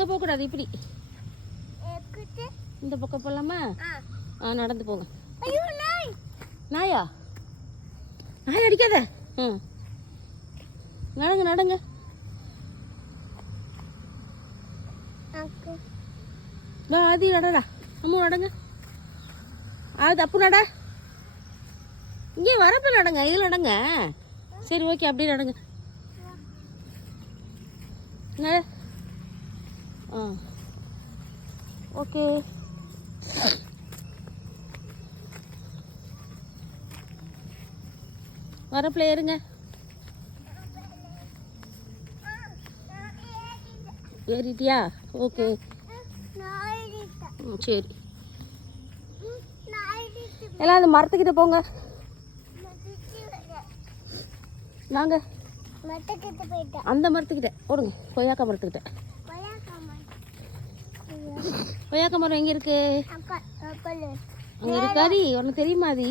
அங்கே போகக்கூடாது, இப்படி இந்த பக்கம் போகலாமா? நடந்து போங்க. நாயா? நாய் அடிக்காத. நடங்க நடங்க. ஆதி நடடா, அம்மா நடங்க. அது அப்பு நட. இங்கே வரப்ப நடங்க, இதில் நடங்க. சரி ஓகே, அப்படியே நடங்க. நட. ஓகே. வரப்பில் ஏறுங்க. ஏறிட்டியா? ஓகே. சரி, எல்லாம் அந்த மரத்துக்கிட்ட போங்க. வாங்க, அந்த மரத்துக்கிட்ட போடுங்க. கொய்யாக்கா மரத்துக்கிட்ட. கொய்யாக்கா மரம் எங்கே இருக்கு? அங்கே இருக்காடி, உனக்கு தெரியுமா? அது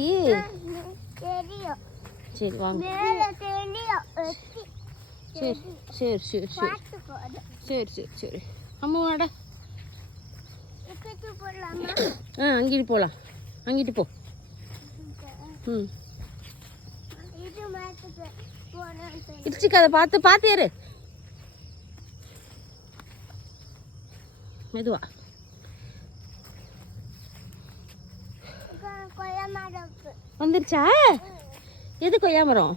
சரி வாங்க. சரி சரி சரி சரி சரி சரி சரி. அம்மா வாடா. அங்கிட்டு போகலாம். அங்கிட்டு போ. இடிச்சுக்காத, பார்த்து பார்த்து ஏறு. மெதுவா. வந்துருச்சா? எது கொய்யா மரம்?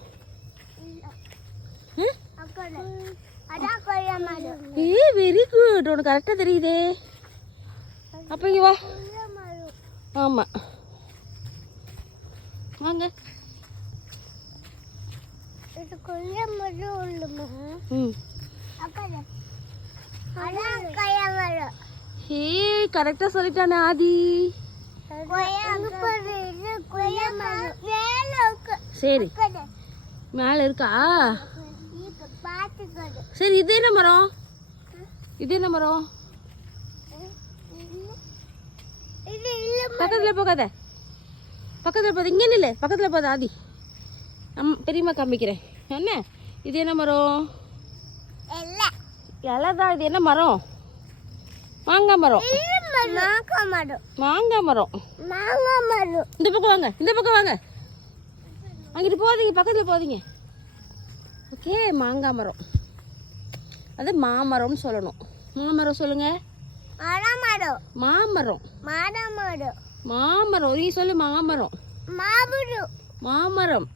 வெரி குட், உனக்கு கரெக்டாக தெரியுதே. அப்போ இங்கே வா. ஆமாம் வாங்க. கரெக்டாக சொல்லிட்டானே ஆதி. சரி, மேலே இருக்கா? சரி, இது என்ன மரம்? இது என்ன மரம்? பக்கத்தில் போகாத, பக்கத்தில் போகாத. இங்கே இல்லை, பக்கத்தில் போகாத ஆதி. பெரியம்மா காமிக்கிறேன். என்ன இது? என்ன மரம்? இலை தான். இது என்ன மரம்? மாங்காய் மரம். மாங்காய் மரம். இந்த பக்கம் வாங்க, இந்த பக்கம் வாங்க. அங்கிட்டு போதீங்க, பக்கத்தில் போதீங்க. ஓகே, மாங்காய் மரம். அது மாமரம்னு சொல்லணும். மாமரம் சொல்லுங்க. மாமரம். மாமரம். நீ சொல்லு. மாமரம். மாமரம்.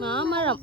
மாமரம்.